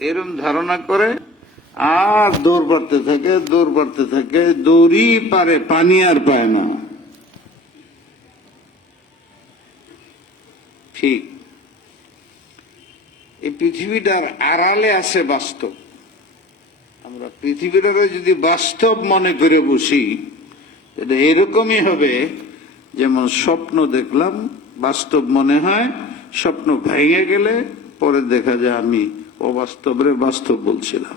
এরম ধারণা করে আর দৌড় পড়তে থাকে, দৌড় পড়তে থাকে, দৌড়ই পারে, পানি আর পায় না। ঠিক এই পৃথিবীটার আড়ালে আছে বাস্তব। আমরা পৃথিবীটারে যদি বাস্তব মনে করে বসি, এটা এরকমই হবে যেমন স্বপ্ন দেখলাম, বাস্তব মনে হয়, স্বপ্ন ভেঙে গেলে পরে দেখা যায় আমি অবাস্তবরে বাস্তব বলছিলাম।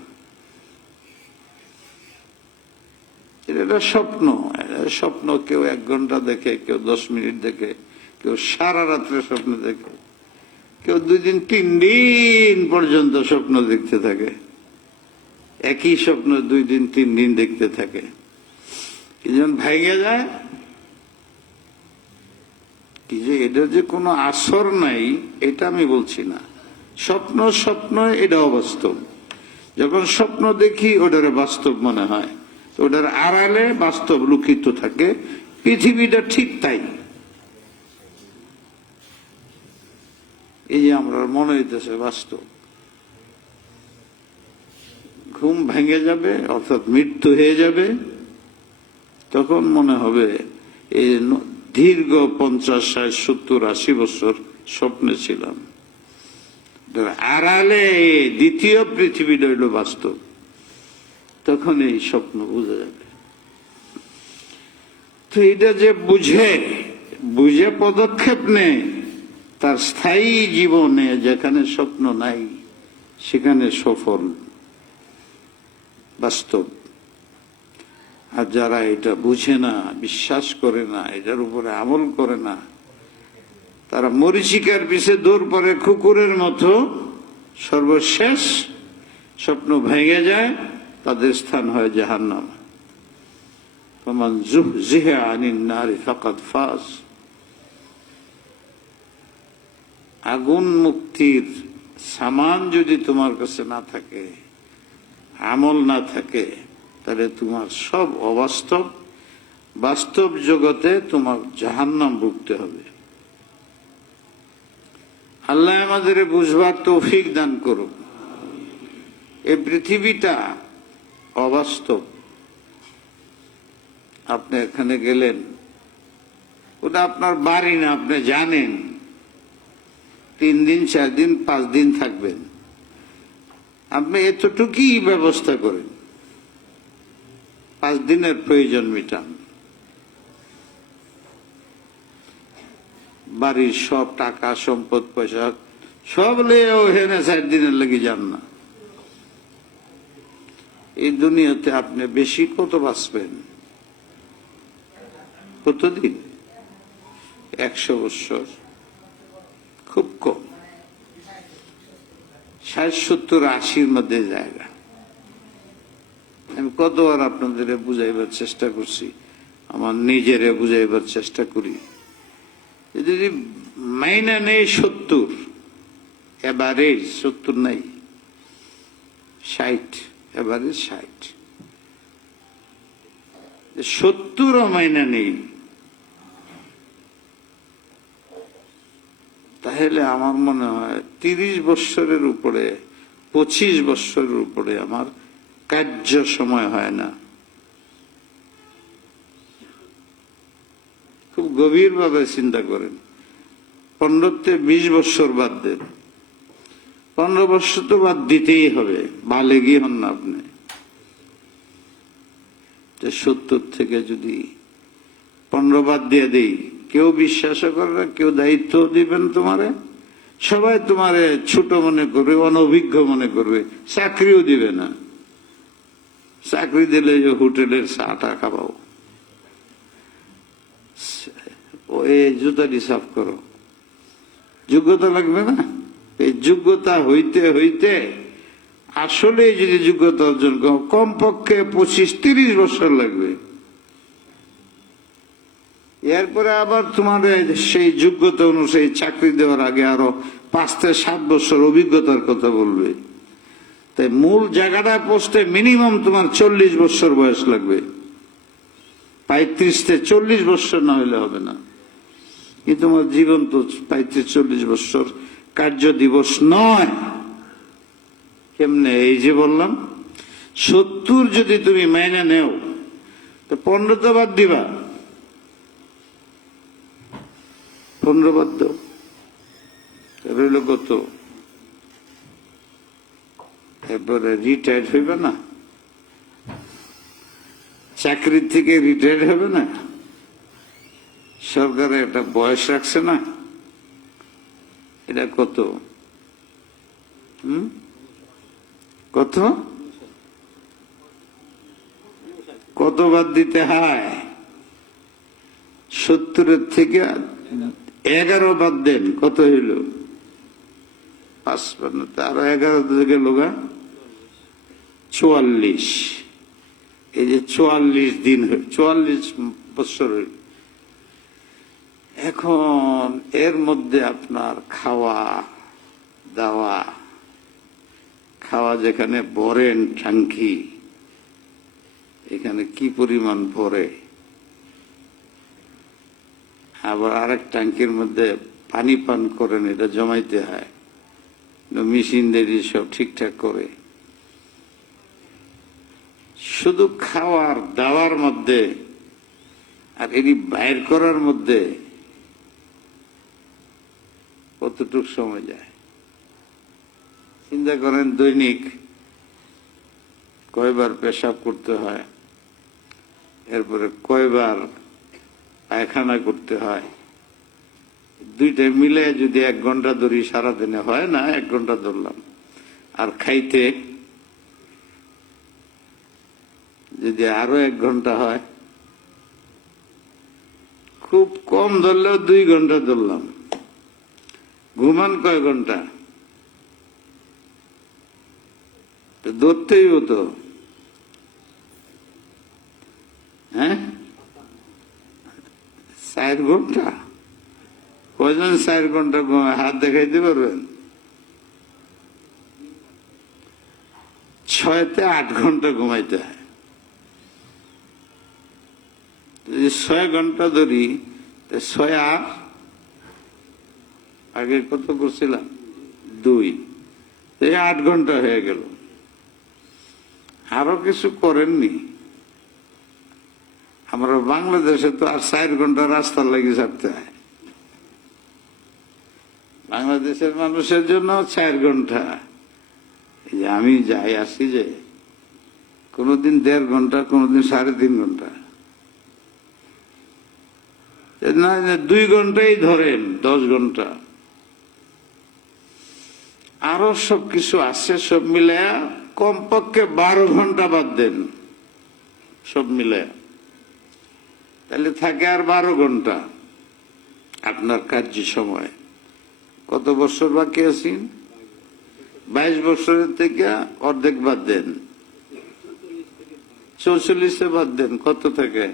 এটা স্বপ্ন। স্বপ্ন কেউ 1 ঘন্টা দেখে, কেউ 10 মিনিট দেখে, কেউ সারা রাত্রে স্বপ্ন দেখে, কেউ 2 দিন 3 দিন পর্যন্ত স্বপ্ন দেখতে থাকে। একই স্বপ্ন 2 দিন 3 দিন দেখতে থাকে। যখন ভেঙে যায়, কি যে এটা যে কোনো আসর নাই, এটা আমি বলছি না। স্বপ্ন স্বপ্ন, এটা অবাস্তব। যখন স্বপ্ন দেখি ওটারে বাস্তব মনে হয়, তো ওটার আড়ালে বাস্তব লুকিত থাকে। পৃথিবীটা ঠিক তাই। এই যে আমরা মনে হইতেছে বাস্তব, ঘুম ভেঙে যাবে অর্থাৎ মৃত্যু হয়ে যাবে, তখন মনে হবে এই দীর্ঘ 50, 60, 70, 80 বছর স্বপ্নে ছিলাম। আড়ালে দ্বিতীয় পৃথিবীটা হইল বাস্তব। তখন এই স্বপ্ন বোঝা যাবে। তো এটা যে বুঝে পদক্ষেপ নেয়, তার স্থায়ী জীবনে যেখানে স্বপ্ন নাই সেখানে সফল বাস্তব। আর যারা এটা বুঝে না, বিশ্বাস করে না, এটার উপরে আমল করে না, তারা মরীচিকার পিছে দৌড় পড়ে কুকুরের মতো, সর্বশেষ স্বপ্ন ভেঙে যায়, তাদের স্থান হয় জাহান্নাম। ফামান যুহজিহা আনিন নারি ফাকাদ ফাজ। আগুন মুক্তির সামান যদি তোমার কাছে না থাকে, আমল না থাকে, তাহলে তোমার সব অবাস্তব। বাস্তব জগতে তোমার জাহান্নাম ভুগতে হবে। আল্লাহ আমাদের বুঝবার তৌফিক দান করুন। এই পৃথিবীটা অবাস্তব। আপনি এখানে গেলেন, ওটা আপনার বাড়ি না, আপনি জানেন 3 দিন 4 দিন 5 দিন থাকবেন। আপনি এতটুকুই ব্যবস্থা করেন, 5 দিনের প্রয়োজন মিটান। বাড়ির সব টাকা সম্পদ পয়সা সব লেও হেনে 4 দিনের লেগে যান না। এই দুনিয়াতে আপনি বেশি কত বাঁচবেন? কতদিন? 100 বছর, খুব কম। 60, 70, 80-র মধ্যে জায়গা। আমি কতবার আপনাদের বুঝাইবার চেষ্টা করছি, আমার নিজেরে বুঝাইবার চেষ্টা করি। যদি মাইনা নেই 70, এভারেজ 70 নাই, 60, এভারেজ 60, 70ও মাইনা নেই, তাহলে আমার মনে হয় 30 বৎসরের উপরে, 25 বৎসরের উপরে আমার কার্য সময় হয় না। খুব গভীর ভাবে চিন্তা করেন। 15-20 বৎসর বাদ দেন, 15 বৎসর তো বাদ দিতেই হবে, বালেগি হন না আপনি। 70 থেকে যদি 15 বাদ দিয়ে দেই, কেউ বিশ্বাস করে না, কেউ দায়িত্ব দিবেন তোমারে, সবাই তোমারে ছোট মনে করবে, অনভিজ্ঞ মনে করবে, চাকরিও দিবে না। চাকরি দিলে যে হোটেলের চাটা খাওয়াও, এই জুতাটি সাফ করো, যোগ্যতা লাগবে না? এই যোগ্যতা হইতে হইতে আসলে যদি যোগ্যতা অর্জন করো, কমপক্ষে 25-30 বছর লাগবে। এরপরে আবার তোমার সেই যোগ্যতা অনুযায়ী চাকরি দেওয়ার আগে আরো 5-7 বছর অভিজ্ঞতার কথা বলবে। তাই মূল জায়গাটা পৌঁছতে মিনিমাম তোমার 40 বছর বয়স লাগবে। 35-40 বছর না হলে হবে না। কিন্তু তোমার জীবন তো 35-40 বছর কার্য দিবস নয়, কেমনে? এই যে বললাম 70 যদি তুমি মাইনা নেও তো 15 তো বাদ দিবা, 15 বাদ দাও, রইল কত? এরপরে রিটায়ার্ড হইবে না, চাকরির থেকে রিটায়ার্ড হবে না, সরকারের একটা বয়স রাখছে না, এটা কত? কত কত বাদ দিতে হয়? 70 থেকে 11 বাদ দেন, কত হইল? 55, আরো 11 থেকে লোগা 44। এই যে 44 দিন, 44 বছর হইল। এখন এর মধ্যে আপনার খাওয়া দাওয়া, খাওয়া যেখানে ভরেন টাঙ্কি, এখানে কি পরিমাণ ভরে, আবার আরেক ট্যাঙ্কির মধ্যে পানি পান করেন, এটা জমাইতে হয়, মেশিন দিয়ে সব ঠিকঠাক করে। শুধু খাওয়ার দাওয়ার মধ্যে আর এটি বাইর করার মধ্যে কতটুক সময় যায় চিন্তা করেন। দৈনিক কয়বার পেশাব করতে হয়, এরপরে কয়বার পায়খানা করতে হয়, দুইটা মিলে যদি 1 ঘন্টা ধরি সারাদিনে, হয় না? 1 ঘন্টা ধরলাম। আর খাইতে যদি আরো 1 ঘন্টা হয়, খুব কম ধরলেও 2 ঘন্টা ধরলাম। ঘুমান কয় ঘন্টা? ধরতেই হতো, হ্যাঁ, 4 ঘন্টা। কয়জন 4 ঘন্টা হাত দেখাইতে পারবেন? 6 থেকে 8 ঘন্টা ঘুমাইতে হয়। যদি 6 ঘন্টা ধরি, 6 আর আগে কত করছিলাম? 2, 8 ঘন্টা হয়ে গেল। আরো কিছু করেননি। আমরা বাংলাদেশে তো আর 4 ঘন্টা রাস্তা লাগে ছাড়তে হয়। বাংলাদেশের মানুষের জন্য 4 ঘন্টা। আমি যাই আসি যে কোনদিন 1.5 ঘন্টা, কোনদিন 3.5 ঘন্টা, না 2 ঘন্টাই ধরেন, 10 ঘন্টা। আরো সবকিছু আছে, সব মিলে কমপক্ষে 12 ঘন্টা বাদ দেন, সব মিলে, তাহলে থাকে আর 12 ঘন্টা আপনার কার্য সময়। কত বছর বাকি আছেন? 22 বছরের থেকে অর্ধেক বাদ দেন, 44 বাদ দেন, কত থাকে?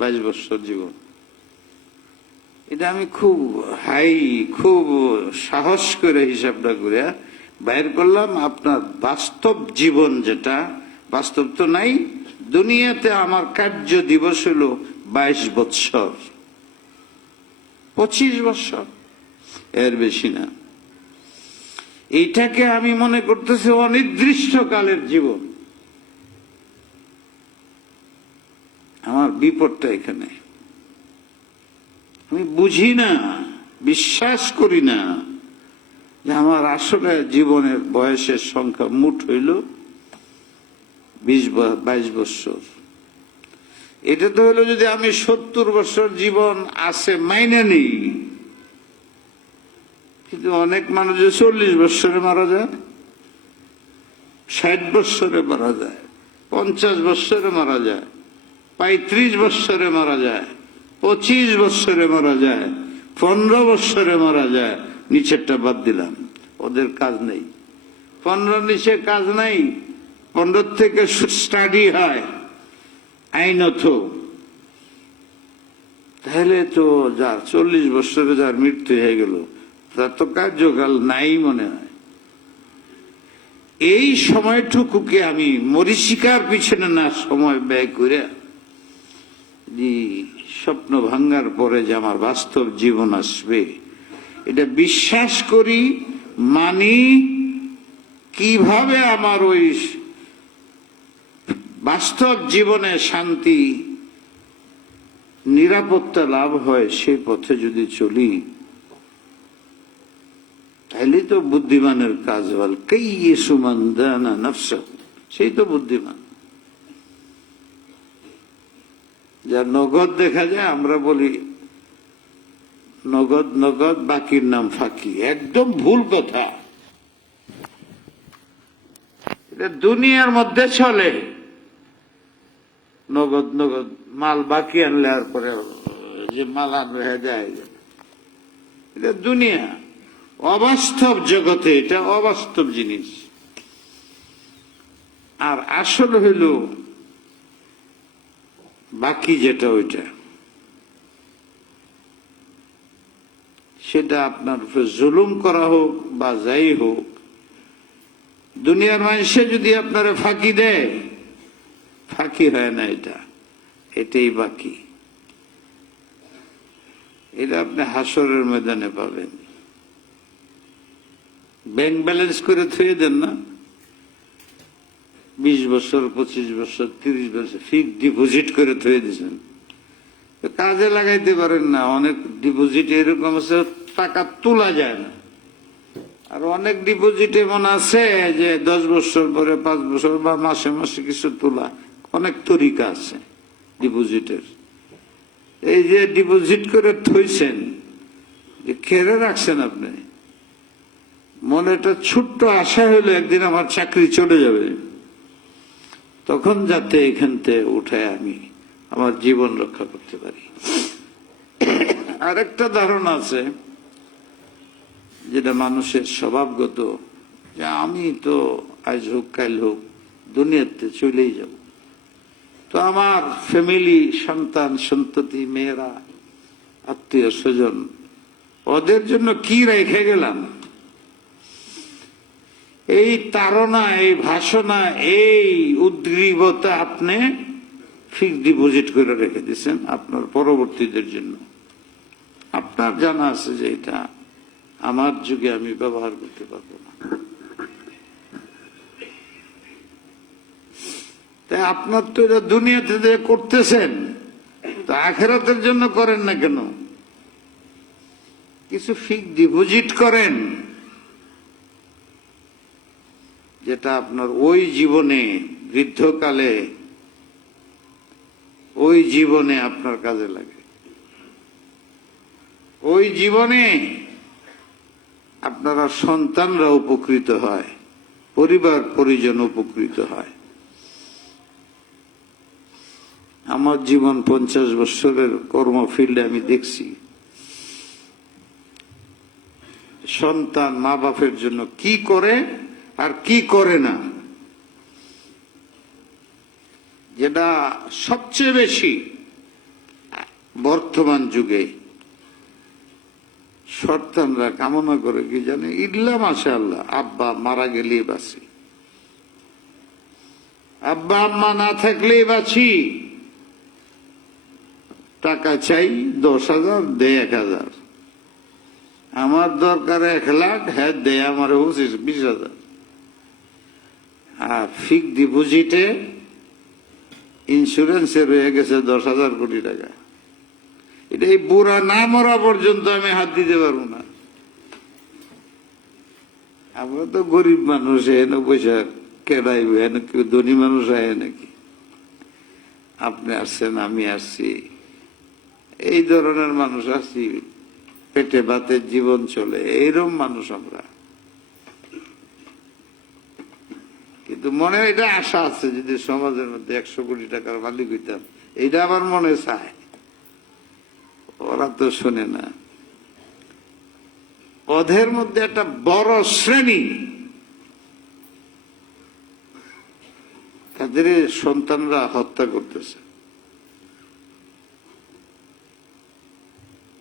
22 বছর জীবন। এটা আমি খুব সাহস করে হিসাবটা করে বাইর করলাম। আপনার বাস্তব জীবন, যেটা বাস্তব তো নাই দুনিয়াতে, আমার কার্য দিবস হল 22 বছর, 25 বছর, এর বেশি না। এইটাকে আমি মনে করতেছি অনির্দিষ্টকালের জীবন। আমার বিপদটা এখানে, আমি বুঝি না, বিশ্বাস করি না যে আমার আসলে জীবনের বয়সের সংখ্যা মোট হইল 22 বছর। এটা তো হলো যদি আমি 70 বছর জীবন আছে মাইনে নেই, কিন্তু অনেক মানুষ 40 বছরে মারা যায়, 60 বছরে মারা যায়, 50 বছরে মারা যায়, 35 বছরে মারা যায়, 25 বছরে মারা যায়, 15 বছরে মারা যায়। নিচেরটা বাদ দিলাম, ওদের কাজ নেই। 15 নিচে কাজ নাই, 15 থেকে স্টাডি হয় আইনত। তাহলে তো যার 40 বছরে যার মৃত্যু হয়ে গেল, তার তো কার্যকাল নাই মনে হয়। এই সময়টুকুকে আমি মরীচিকার পিছনে না সময় ব্যয় করে, স্বপ্ন ভাঙ্গার পরে যে আমার বাস্তব জীবন আসবে, এটা বিশ্বাস করি, মানি, কিভাবে আমার ওই বাস্তব জীবনে শান্তি নিরাপত্তা লাভ হয়, সেই পথে যদি চলি, তাহলে তো বুদ্ধিমানের কাজ বল কাইয়িসুমানদানা নাফসা, সেই তো বুদ্ধিমান। যা নগদ দেখা যায়, আমরা বলি নগদ নগদ, বাকির নাম ফাঁকি। একদম ভুল কথা। এটা দুনিয়ার মধ্যে চলে, নগদ নগদ মাল বাকি আনলে আর পরে যে মাল আনলে যায়, এটা দুনিয়া। অবাস্তব জগতে এটা অবাস্তব জিনিস। আর আসল হইল বাকি যেটা, ওইটা সেটা আপনার উপরে জুলুম করা হোক বা যাই হোক, দুনিয়ার মানুষে যদি আপনারা ফাঁকি দেয়, ফাঁকি হয় না, এটাই বাকি। এটা আপনি হাসরের ময়দানে পাবেন। ব্যাংক ব্যালেন্স করে থুয়ে দেন না, 20 বছর 25 বছর 30 বছর ফিক্সড ডিপোজিট করে থুয়ে দিয়েছেন, কাজে লাগাইতে পারেন না। অনেক ডিপোজিট এরকম আছে টাকা তোলা যায় না, আর অনেক ডিপোজিট এমন আছে যে 10 বছর পরে 5 বছর বা মাসে মাসে কিছু তোলা। অনেক তরিকা আছে ডিপোজিটের। এই যে ডিপোজিট করে থইছেন, যে খেরে রাখছেন আপনি, মনে একটা ছোট্ট আশা হইলো একদিন আমার চাকরি চলে যাবে, তখন যাতে এখান থেকে উঠে আমি আমার জীবন রক্ষা করতে পারি। আরেকটা ধারণা আছে যেটা মানুষের স্বভাবগত, যে আমি তো আজ হোক কাল হোক দুনিয়াতে চলেই যাব, তো আমার ফ্যামিলি, সন্তান সন্ততি, মেয়েরা, আত্মীয় স্বজন, ওদের জন্য কি রেখে গেলাম। এই তাড়না, এই ভাষণা, এই উদ্গ্রীবতা আপনি ফিক্সড ডিপোজিট করে রেখে দিয়েছেন আপনার পরবর্তীদের জন্য। আপনার জানা আছে যে এটা আমার যুগে আমি ব্যবহার করতে পারবো না, তাই আপনার তো এটা দুনিয়াতে যে করতেছেন, তো আখিরাতের জন্য করেন না কেন? কিছু ফিক্সড ডিপোজিট করেন, যেটা আপনার ওই জীবনে, বৃদ্ধকালে, ওই জীবনে আপনার কাজে লাগে। ওই জীবনে আপনারা সন্তানরা উপকৃত হয়, পরিবার পরিজন উপকৃত হয়। আমার জীবন 50 বছরের কর্মফিল্ডে আমি দেখছি সন্তান মা বাপের জন্য কি করে আর কি করে না। যেটা সবচেয়ে বেশি বর্তমান যুগে সন্তানরা কামনা করে কি জানে, ইল্লা মাশাআল্লাহ আব্বা মারা গেলেই বাঁচি, আব্বা আম্মা না থাকলেই বাঁচি, টাকা চাই 10,000 দেয় 1,000, আমার দরকার 1 লাখ, হ্যাঁ দেয় আমার 20,000। আর ফিক্সড ডিপোজিটে ইন্স্যুরেন্সে রয়ে গেছে 10,000 কোটি টাকা। এটা এই বুড়া না মরা পর্যন্ত আমি হাত দিতে পারবো না। আমরা তো গরিব মানুষ, এনে পয়সা কেডাইব, এনে কেউ ধনী মানুষ আয় নাকি? আপনি আসছেন, আমি আসছি, এই ধরনের মানুষ আছি, পেটে ভাতের জীবন চলে, এইরকম মানুষ আমরা। কিন্তু মনে এটা আশা আছে, যদি সমাজের মধ্যে 100 কোটি টাকার মালিক হইতাম, এইটা আমার মনে চায়। ওরা তো শুনে না। ওদের মধ্যে একটা বড় শ্রেণী, তাদের সন্তানরা হত্যা করতেছে,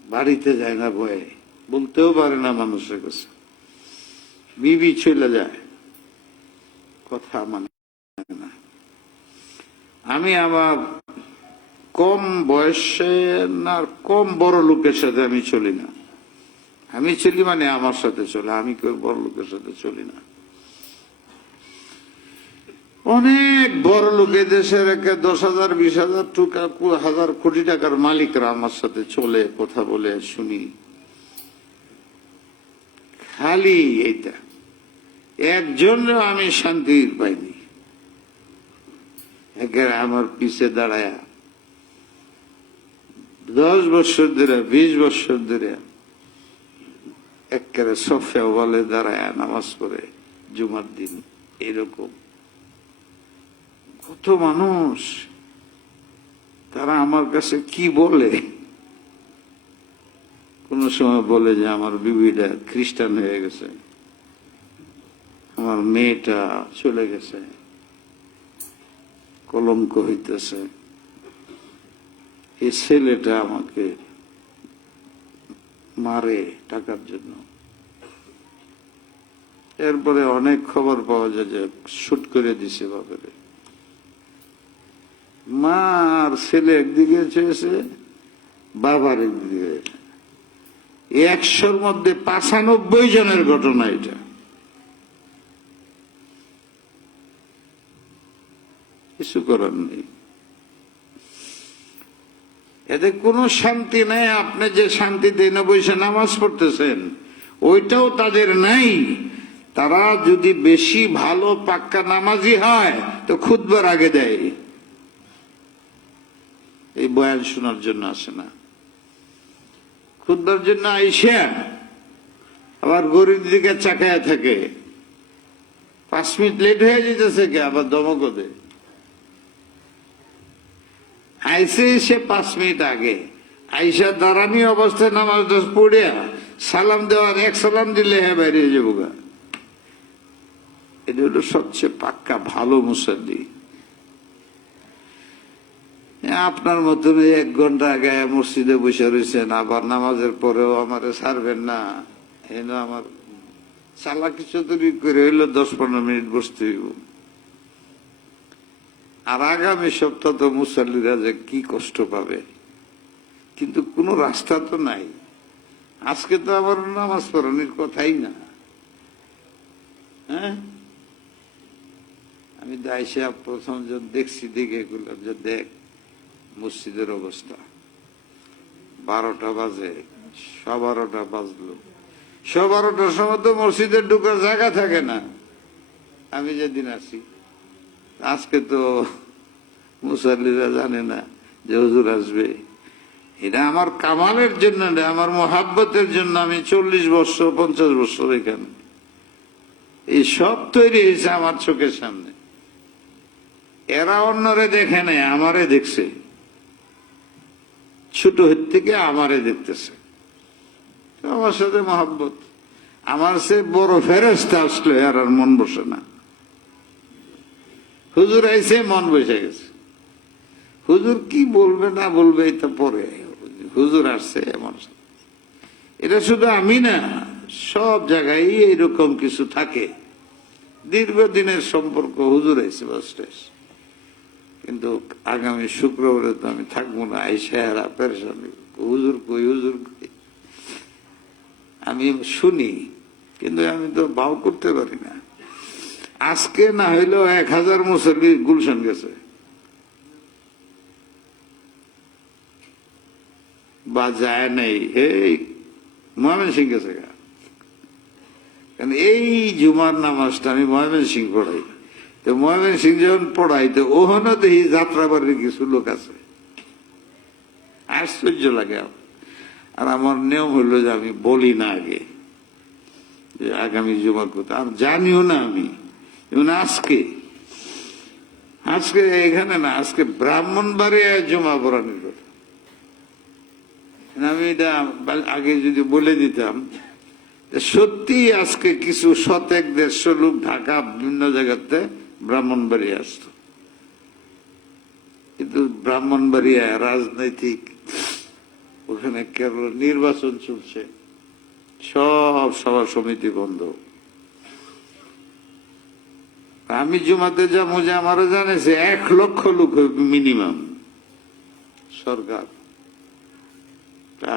বাড়িতে যায় না, ভয়ে বলতেও পারে না মানুষের কাছে, বিবি চলে যায়, কথা মানে না। আমি আমার কম বয়সে না, কম বড় লোকের সাথে আমি চলি না। আমি চলি মানে আমার সাথে চলে, আমি কেউ বড় লোকের সাথে চলি না। অনেক বড় লোক দেশের 10,000 20,000 টাকা 1,000 কোটি টাকার মালিকরা আমার সাথে চলে কথা বলে শুনি, খালি এইটা একজন আমি শান্তি পাইনি। আমার পিছে দাঁড়ায় 10 বছর ধরে 20 বছর ধরে একেবারে সফে বলে দাঁড়ায় নামাজ পড়ে জুমার দিন। এরকম কত মানুষ, তারা আমার কাছে কি বলে, কোন সময় বলে যে আমার বিবিটা খ্রিস্টান হয়ে গেছে, আমার মেয়েটা চলে গেছে, কলঙ্ক হইতেছে, এই ছেলেটা আমাকে মারে টাকার জন্য। এরপরে অনেক খবর পাওয়া যায় যে শুট করে দিছে বাপের। মা আর ছেলে একদিকে চেয়েছে, বাবার একদিকে। 100-র মধ্যে 95 জনের ঘটনা এটা। কিছু করার নেই, এতে কোনো শান্তি নেই। আপনি যে শান্তিতে না বসে নামাজ পড়তেছেন ওইটাও তাদের নাই। তারা যদি বেশি ভালো পাক্কা নামাজি হয় তো খুতবার আগে দেয়, এই বয়ান শোনার জন্য আসে না। খুতবার জন্য আইসা আবার গরিব দিকে চাকায় থাকে, 5 মিনিট লেট হয়ে যেতেছে কে, আবার ধমক দেয়। আইসে এসে 5 মিনিট আগে আইসা দাঁড়ানি অবস্থায় নামাজ পড়িয়া সালাম দেওয়ার 1 সালাম দিলে হ্যাঁ বাইরে যাবো গা। এটা হলো সবচেয়ে পাক্কা ভালো মুসাল্লি। আপনার মতন 1 ঘন্টা আগে মসজিদে বসে রয়েছেন, আবার নামাজের পরেও আমারে ছাড়বেন না, এন আমার চালাকি চতুরি করে হইলো 10-15 মিনিট বসতে হইব। আর আগামী সপ্তাহ তো মুসল্লিরা যে কি কষ্ট পাবে, কিন্তু কোনো রাস্তা তো নাই। আজকে তো আবার নামাজ পড়ানোর কথাই না। হ্যাঁ, আমি দায়সা প্রথম যখন দেখছি, দেখে এগুলাম যে দেখ মসজিদের অবস্থা। 12টা বাজে, 12:15 বাজলো। 12:15 সময় তো মসজিদের ঢুকার জায়গা থাকে না। আমি যেদিন আসি, আজকে তো মুসল্লিরা জানে না যে হুজুর আসবে। এটা আমার কামালের জন্য না, আমার মোহাব্বতের জন্য। আমি 40 বছর 50 বছর এখানে, এই সব তৈরি হয়েছে আমার চোখের সামনে। এরা অন্যরে দেখে নাই, আমারে দেখছে। ছোট থেকে আমারে দেখতেছে, আমার সাথে মোহাব্বত। আমার সে বড় ফেরেশতা আসলো আর মন বসে না। হুজুর আইসে মন বসে গেছে। হুজুর কি বলবে না বলবে এটা পরে, হুজুর আসছে এমন। এটা শুধু আমি না, সব জায়গায় এইরকম কিছু থাকে। দীর্ঘদিনের সম্পর্ক, হুজুর আইসে বাসটা। কিন্তু আগামী শুক্রবারে তো আমি থাকবো না, আইসা এরা পেরেশানি, হুজুর কই হুজুর কই। আমি শুনি, কিন্তু আমি তো ভাও করতে পারি না। আজকে না হইলেও 1000 মুসল্লি গুলশান গেছে, বা যায় নাই, এই ময়মনসিংহ গেছে। কারণ এই জুমার নামাজটা আমি ময়মনসিংহ পড়াই, তো ময়মনসিংহ যখন পড়াই তো ওখানে দেখি যাত্রাবাড়ির কিছু লোক আছে। আশ্চর্য লাগে। আর আমার নিয়ম হইলো যে আমি বলি না আগে যে আগামী জুমার কথা, আর জানিও না আমি। আজকে এখানে না, আজকে ব্রাহ্মণবাড়িয়ায় জমা পড়ানোর কথা। আমি এটা আগে যদি বলে দিতাম, সত্যি আজকে কিছু 100-150 লোক ঢাকা বিভিন্ন জায়গাতে ব্রাহ্মণবাড়িয়া আসতো। কিন্তু ব্রাহ্মণবাড়িয়া রাজনৈতিক, ওখানে কেবল নির্বাচন চলছে, সব সভা সমিতি বন্ধ। আমি জুমাতে যাবো যে আমারও জানেছে 1 লক্ষ লোক মিনিমাম সরকার।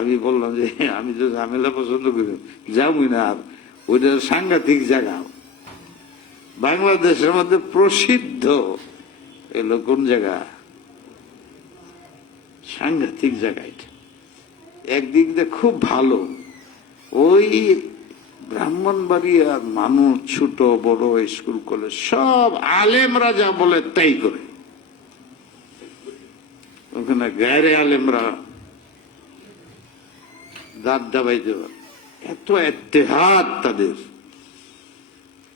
আমি বললাম যে আমি তো ঝামেলা পছন্দ করি, যাবই না। আর ওইটা সাংঘাতিক জায়গা, বাংলাদেশের মধ্যে প্রসিদ্ধ এলো কোন জায়গা, সাংঘাতিক জায়গা এটা। একদিক দিয়ে খুব ভালো, ওই ব্রাহ্মণবাড়িয়ার মানুষ ছোট বড় স্কুল কলেজ সব আলেমরা যা বলে তাই করে। ওখানে গায়রে আলেমরা দাঁত দাবাই দেওয়া, এত ইত্তেহাদ তাদের,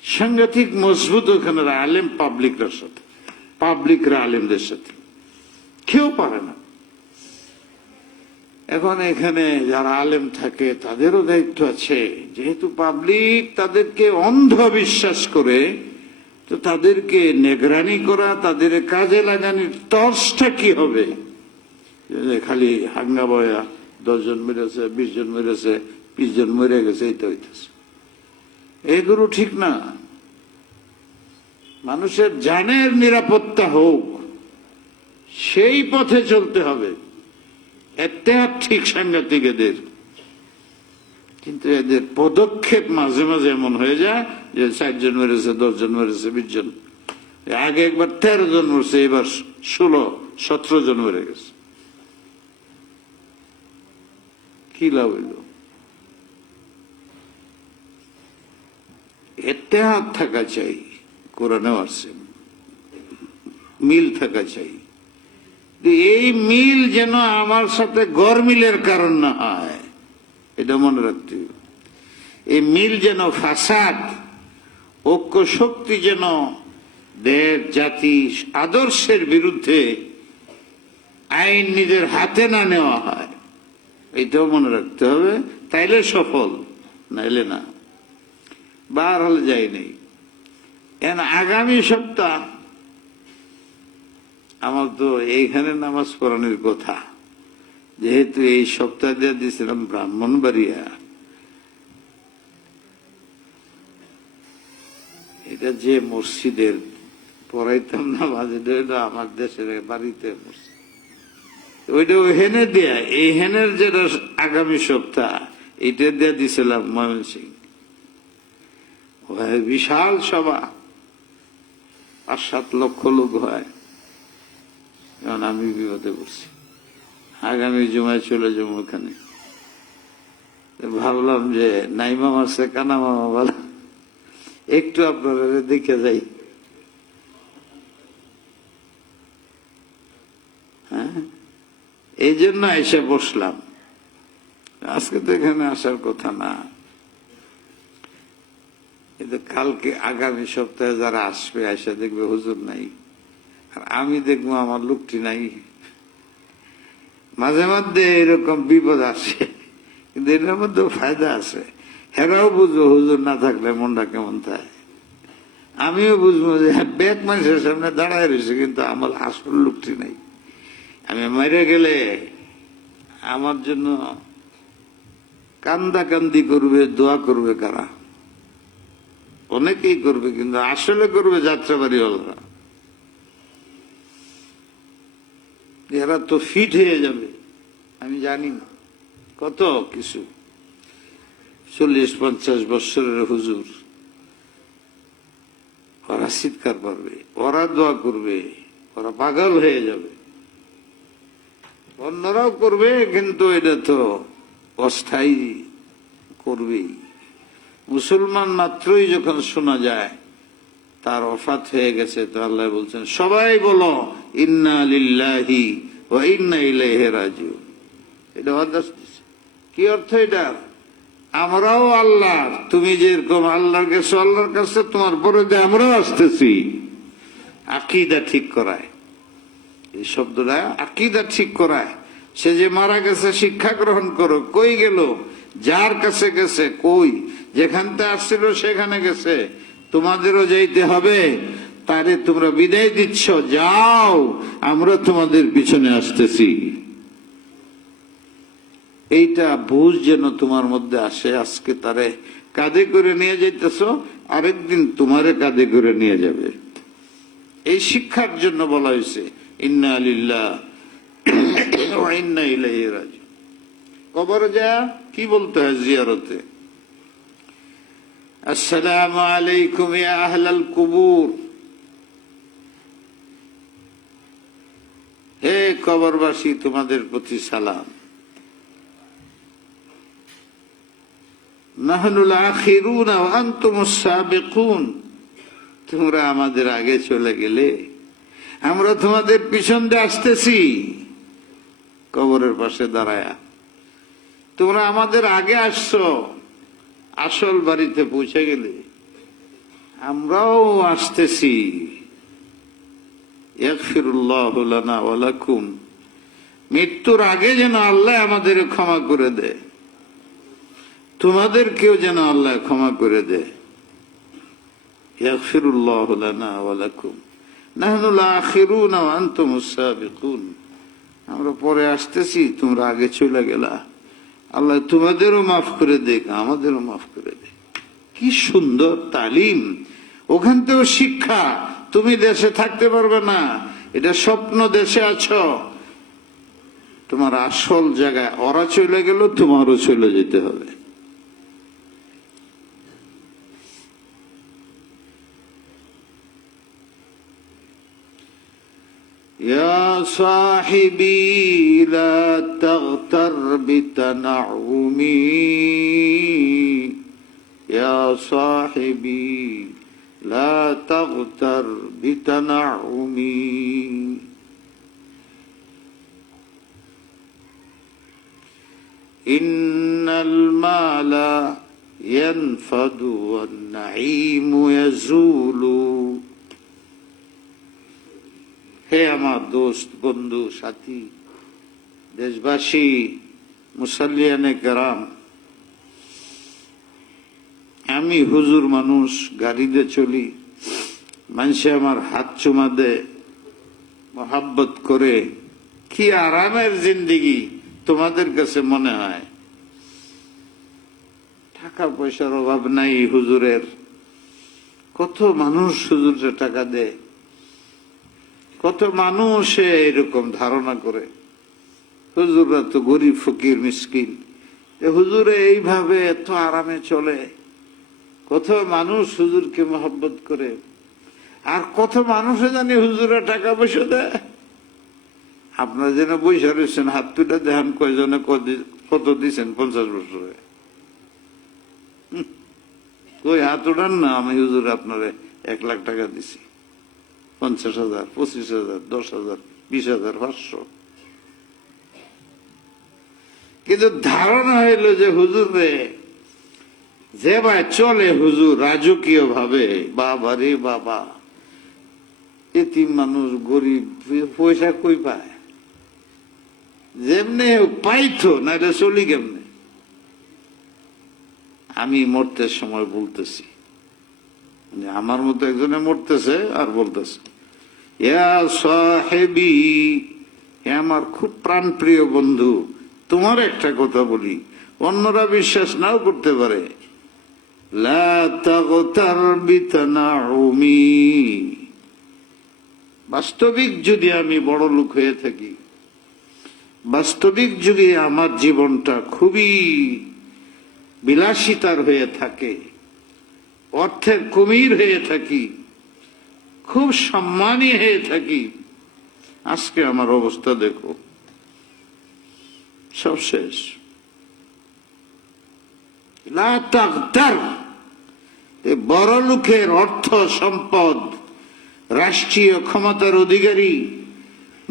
সাংঘাতিক মজবুত ওখানে আলেম পাবলিকরার সাথে, পাবলিকরা আলেমদের সাথে, কেউ পারে না। এখন এখানে যারা আলেম থাকে তাদেরও দায়িত্ব আছে, যেহেতু পাবলিক তাদেরকে অন্ধ বিশ্বাস করে, তো তাদেরকে নিগরানি করা, তাদের কাজে লাগানোর তর্সটা কি হবে? খালি হাঙ্গা বয়া 10 জন মেরেছে, 20 জন মেরেছে, 20 জন মরে গেছে, এইটা হইতেছে। এগুলো ঠিক না। মানুষের জানের নিরাপত্তা হোক, সেই পথে চলতে হবে। ইত্তেহাদ ঠিক সাংঘাতিক এদের, কিন্তু এদের পদক্ষেপ মাঝে মাঝে এমন হয়ে যায় যে 4 জন মেরেছে, 10 জন মেরেছে, 20 জন। আগে একবার 13 জন মরছে, এবার 16-17 জন মরে গেছে। কি লাভ হইল? ইত্তেহাদ থাকা চাই, কোরআনে আসছে মিল থাকা চাই। এই মিল যেন আমার সাথে গরমিলের কারণ না হয়, এটা মনে রাখতে হবে। এই মিল যেন ফাসাদ, ঐক্য শক্তি যেন দেশ জাতি আদর্শের বিরুদ্ধে আইন নিজের হাতে না নেওয়া হয়, এটাও মনে রাখতে হবে। তাইলে সফল, নাইলে না। বার হলে যাই নেই। আগামী সপ্তাহ আমার তো এইখানে নামাজ পড়ানোর কথা, যেহেতু এই সপ্তাহ দিয়ে দিয়েছিলাম ব্রাহ্মণবাড়িয়া। এটা যে মসজিদের পড়াইতাম নামাজ, এটা আমার দেশের বাড়িতে মসজিদ, ওইটা ওই হেনে দেয়া, এই হেনের যেটা আগামী সপ্তাহ, এটা দিয়ে দিয়েছিলাম ময়মনসিং। বিশাল সভা, 5-7 লক্ষ লোক হয়। কারণ আমি বিপদে পড়ছি, আগামী জুমায় চলে যাবো ওখানে। ভাবলাম যে নাই মামা আছে, কানা মামা বলা, একটু আপনারা দেখে যাই। হ্যাঁ, এই জন্য এসে বসলাম। আজকে তো এখানে আসার কথা না, কিন্তু কালকে আগামী সপ্তাহে যারা আসবে এসে দেখবে হুজুর নাই, আর আমি দেখবো আমার লোকটি নাই। মাঝে মধ্যে এরকম বিপদ আসে, কিন্তু এটার মধ্যেও ফায়দা আছে। হেরাও বুঝবো হুজুর না থাকলে মনটা কেমন থাকে, আমিও বুঝবো যে ব্যাক মানুষের সামনে দাঁড়ায় রয়েছে, কিন্তু আমার আসল লোকটি নাই। আমি মেরে গেলে আমার জন্য কান্দা কান্দি করবে, দোয়া করবে কারা? অনেকেই করবে, কিন্তু আসলে করবে যাত্রাবাড়ি ওরা। এরা তো ফিট হয়ে যাবে, আমি জানি না কত কিছু। 40-50 বৎসরের হুজুর, ওরা চিৎকার করবে, ওরা দোয়া করবে, ওরা পাগল হয়ে যাবে। অন্যরাও করবে, কিন্তু এটা তো অস্থায়ী করবেই। মুসলমান মাত্রই যখন শোনা যায় তার ওফাত হয়ে গেছে, তো আল্লাহ বলছেন সবাই বলো ইন্না লিল্লাহি ওয়া ইন্না ইলাইহি রাজিউন। এটা আদেশ দিচ্ছে। কি অর্থ এটা? আমরাও আল্লাহ, তুমি যেরকম আল্লাহর কাছে, আল্লাহর কাছে তোমার পরে আমরাও আসতেছি। আকীদা ঠিক করায়, এই শব্দটা আকীদা ঠিক করায়। সে যে মারা গেছে শিক্ষা গ্রহণ করো, কই গেল? যার কাছে গেছে, কই যেখানতে আসছিল সেখানে গেছে, তোমাদেরও যাইতে হবে। তারে তোমরা বিদায় দিচ্ছ, যাও, আমরা তোমাদের পিছনে আসতেছি। এইটা বুঝ যেন তোমার মধ্যে আসে। আজকে তারে কাঁধে করে নিয়ে যাইতেছ, আরেকদিন তোমারে কাঁধে করে নিয়ে যাবে। এই শিক্ষার জন্য বলা হয়েছে ইন্না লিল্লাহি ওয়া ইন্না ইলাইহি রাজিউন। কবরে যা কি বলতে হয় জিয়ারতে? আসসালামু আলাইকুম ইয়া আহলাল কুবুর, হে কবরবাসী তোমাদের প্রতি সালাম। নাহনুল আখিরুনা ওয়া আনতুমুস সাবিকুন, তোমরা আমাদের আগে চলে গেলে আমরা তোমাদের পিছন দিয়ে আসতেছি। কবরের পাশে দাঁড়ায়া তোমরা আমাদের আগে আসছো, আসল বাড়িতে পৌঁছে গেলে আমরাও আসতেছি। ইয়াগফিরুল্লাহু লানা ওয়া লাকুম, মৃত্যুর আগে যেন আল্লাহ আমাদের ক্ষমা করে দেয়, তোমাদেরকেও যেন আল্লাহ ক্ষমা করে দেয়। ইয়াগফিরুল্লাহু লানা ওয়া লাকুম নাহনুল আখিরুনা ওয়া আনতুমুস সাবিকুন, আমরা পরে আসতেছি, তোমরা আগে চলে গেলা। আল্লাহ তোমাদেরও মাফ করে দেখ, আমাদেরও মাফ করে দেখ। কি সুন্দর তালিম, ওখান থেকেও শিক্ষা। তুমি দেশে থাকতে পারবে না, এটা স্বপ্ন, দেশে আছো, তোমার আসল জায়গায় ওরা চলে গেল, তোমারও চলে যেতে হবে। يا صاحبي لا تغتر بتنعمي، يا صاحبي لا تغتر بتنعمي، إن المال ينفد والنعيم يزول। হে আমার দোস্ত, বন্ধু, সাথী, দেশবাসী, মুসাল্লিয়ানে কেরাম, আমি হুজুর মানুষ, গাড়িতে চলি, মানুষে আমার হাত চুমা দে, মোহাব্বত করে, কি আরামের জিন্দিগি তোমাদের কাছে মনে হয়। টাকা পয়সার অভাব নাই হুজুরের, কত মানুষ হুজুরে টাকা দেয়, কত মানুষ এরকম ধারণা করে হুজুররা তো গরিব ফকির মিসকিন, হুজুরে এইভাবে এত আরামে চলে। কত মানুষ হুজুরকে মহব্বত করে, আর কত মানুষে জানি হুজুরে টাকা পয়সা দেয়। আপনারা যেন বৈশা রয়েছেন, হাত তুলে দেখান কয়জনে কত দিচ্ছেন 50 বছরে। কই হাত উঠান না, আমি হুজুর আপনারে 1 লাখ টাকা দিছি, 50,000, 25,000, 10,000, 20,000, 500। কিন্তু ধারণা হইল যে হুজুর রে যে ভাই চলে হুজুর রাজকীয় ভাবে, বাবা রে বাবা, এতিম মানুষ, গরিব, পয়সা কই পায়? যেমনে পাইতো, নাইলে চলি কেমনে? আমি মরতে সময় বলতেছি, আমার মতো একজনে মরতেছে আর বলতেছে, ইয়া সাহেবি, আমার খুব প্রাণপ্রিয় বন্ধু, তোমার একটা কথা বলি, অন্যরা বিশ্বাস নাও করতে পারে, লা তাগতার বিতানাউমি, বাস্তবিক যদি আমি বড় লোক হয়ে থাকি, বাস্তবিক যদি আমার জীবনটা খুবই বিলাসিতার হয়ে থাকে, অর্থের কুমির হয়ে থাকি, খুব সম্মানী হয়ে থাকি, আজকে আমার অবস্থা দেখো, সব শেষ। লা তাগতার, বড় লোকের অর্থ সম্পদ, রাষ্ট্রীয় ক্ষমতার অধিকারী,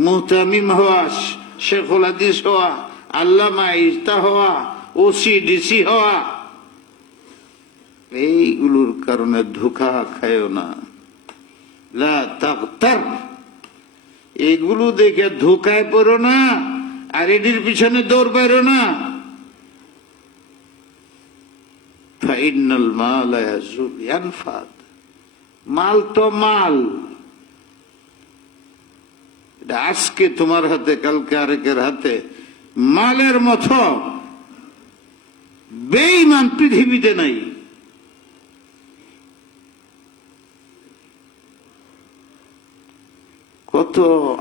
মুহতামিম হওয়া, শেখুল হাদিস হওয়া, আল্লামা ইফতা হওয়া, ওসি ডিসি হওয়া, এইগুলোর কারণে ধোঁকা খায়ও না। লা তাগতার, এগুলো দেখে ধোঁকায় পড়ো না, আর এটির পিছনে দৌড় পারো না। ফাইনাল মাল ইয়াজুল ইয়ানফাদ, মাল তো মাল, আজকে তোমার হাতে, কালকে আরেকের হাতে। মালের মতো বেঈমান পৃথিবীতে নাই। কত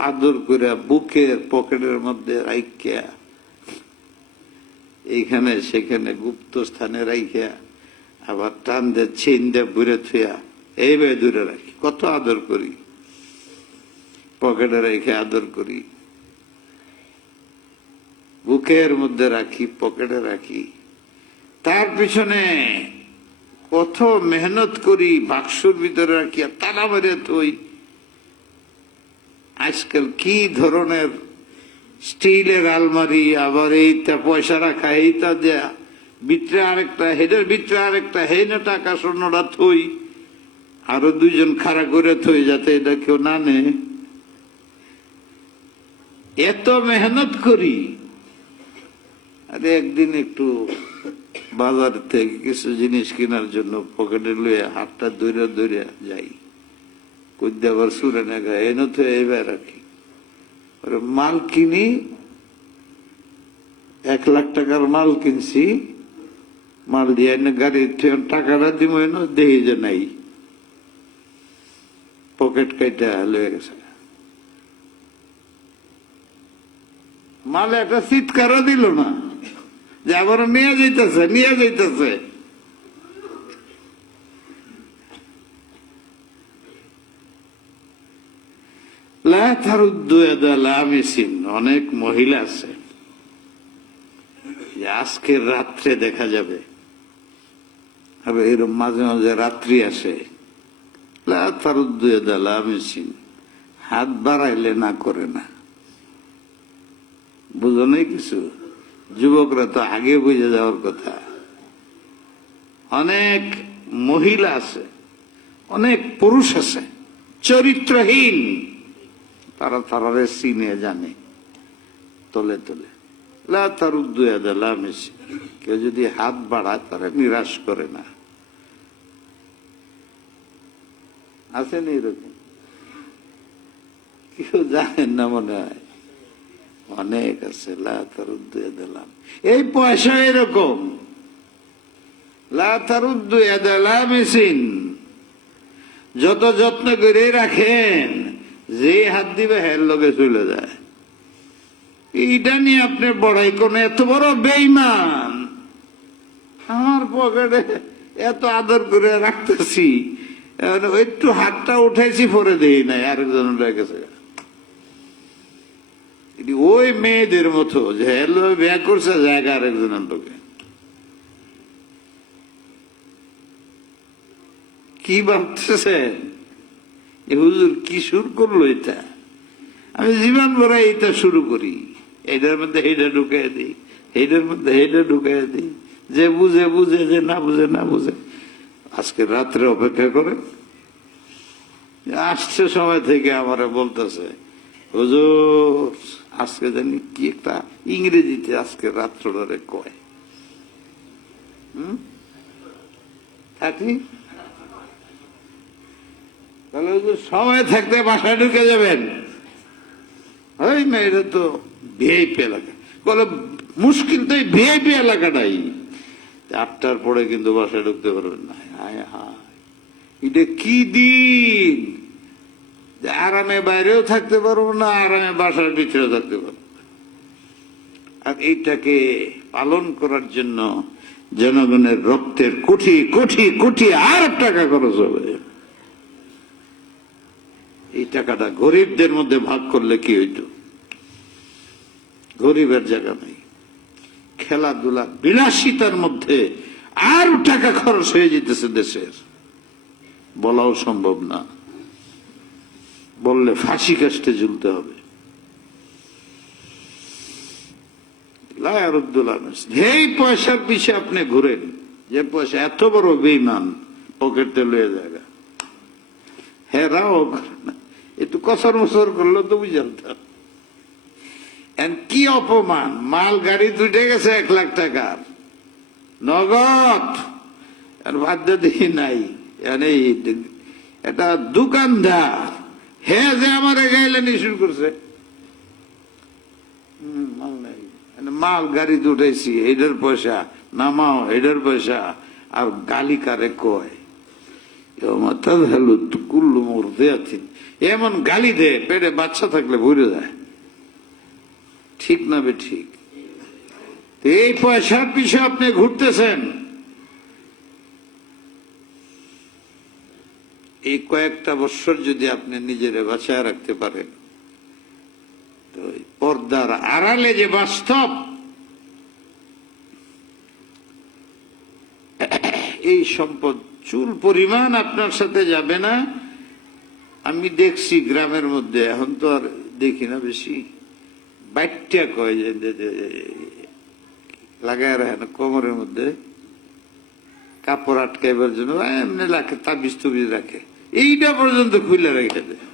আদর করে বুকের পকেটের মধ্যে রাইখা, এইখানে সেখানে গুপ্ত স্থানে রাইখা, আবার টান দিয়ে চেন দিয়ে বুড়ে থুয়া এইভাবে দূরে রাখি, কত আদর করি, পকেটে রেখে আদর করি, বুকের মধ্যে রাখি, পকেটে রাখি, তার পিছনে কত মেহনত করি, বাক্সর ভিতরে রাখি আর তালা মেরে থই। আজকাল কি ধরনের স্টিলের আলমারি, আবার এইটা পয়সা রাখা, এইটা দেয়া, ভিতরে আরেকটা, হেডের ভিতরে আরেকটা, হেনে টাকা স্বর্ণটা থই, আরো দুইজন খাড়া করে থই যাতে এটা কেউ না নেয়। এত মেহনত করি, আরে একদিন একটু বাজার থেকে কিছু জিনিস কেনার জন্য পকেটে লইয়া হাতটা দৌড়ে দৌড়ে যাই, কইতে আবার সুরে নেগা এনে তো এইবার রাখি। মাল কিনি, 1 লাখ টাকার মাল কিনছি, মাল দিয়ে গাড়ির টাকাটা দিব দেখি যে নাই, পকেট কাইটা লয়ে গেছে। মালে একটা চিৎকারও দিল না যে আবার নিয়ে যাইতেছে, নিয়ে যাইতেছে। অনেক মহিলা আছে যে আজকের রাত্রে দেখা যাবে, এরকম মাঝে মাঝে রাত্রি আসে, হাত বাড়াইলে না করে না, বুঝো নাই কিছু? যুবকরা তো আগে বুঝে যাওয়ার কথা। অনেক মহিলা আছে, অনেক পুরুষ আছে চরিত্রহীন, তারা তারারে চিনে জানে, তলে তলে। কেউ যদি হাত বাড়ায় তারা নিরাশ করে না। আছেন এরকম? কেউ জানেন না মনে হয়, অনেক আছে। এই পয়সা এরকম, যত যত্ন করে রাখেন, যে হাত দিবে হের লগে চলে যায়। এইটা নিয়ে আপনি বড়াই কোন, এত বড় বেঈমান। আমার পকেটে এত আদর করে রাখতেছি, একটু হাতটা উঠাইছি, পরে দেই নাই, আরেকজন গেছে। ওই মেয়েদের মতো যে বিয়ে করছে জায়গা আরেকজনের লোকে, কি ভাবতেছেন হুজুর কি শুরু করলো এটা? আমি জীবন ভরা এটা শুরু করি, এটার মধ্যে হেডে ঢুকাই দিই, হেডের মধ্যে হেডে ঢুকাই দিই, যে বুঝে বুঝে, যে না বুঝে না বুঝে। আজকে রাত্রে অপেক্ষা করে আসছে সময় থেকে আমারে বলতেছে, হুজুর আজকে জানি কি একটা ইংরেজিতে আজকে রাত্রে কয়, থাকি তাহলে সময় থাকতে বাসায় ঢুকে যাবেন। ওই মেয়েরা তো ভিআইপি এলাকা, বলে মুশকিল তো ভিআইপি এলাকাটাই, 8টার পরে কিন্তু বাসায় ঢুকতে পারবেন না। হায় হায়, এটা কি দিন! আরামে বাইরেও থাকতে পারবো না, আরামে বাসার ভিতরেও থাকতে পারবো না। আর এইটাকে পালন করার জন্য জনগণের রক্তের কোটি কোটি কোটি আর টাকা খরচ হবে। এই টাকাটা গরিবদের মধ্যে ভাগ করলে কি হইতো? গরিবের জায়গা নেই। খেলাধুলা বিলাসিতার মধ্যে আর টাকা খরচ হয়ে যেতেছে দেশের, বলাও সম্ভব না, বললে ফাঁসি কাস্টে ঝুলতে হবে। এই পয়সার পিছিয়ে আপনি ঘুরেন, যে পয়সা এত বড় বেঈমান, পকেটে লয়ে জায়গা হেরাও করে না, একটু কসর মসর করলো তো বুঝালতাম। কি অপমান! মাল গাড়ি দুটে গেছে 1 লাখ টাকার নগদ, আর বাধ্য দেখি নাই। এটা দোকানদার, হে যে আমার গাইলেনি শুরু করছে, মাল নাই, মাল গাড়ি উঠাইছি, এটার পয়সা নামাও, এটার পয়সা, আর গালি কারে কয়, এমন গালি দে পেটে বাচ্চা থাকলে ভরে যায়। ঠিক না বে ঠিক? এই পয়সার পিছনে আপনি ঘুরতেছেন, এই কয়েকটা বছর যদি আপনি নিজেরে বাঁচায় রাখতে পারেন, তো পর্দার আড়ালে যে বাস্তব, এই সম্পদ চুল পরিমাণ আপনার সাথে যাবে না। আমি দেখছি গ্রামের মধ্যে, এখন তো আর দেখি না বেশি, বাইটটা কয় যে লাগায় রাখে না কোমরের মধ্যে কাপড় আটকাইবার জন্য, এমনি রাখে, তাবিজ তুবিজ রাখে, এইটা পর্যন্ত খুলে রেখে দেয়।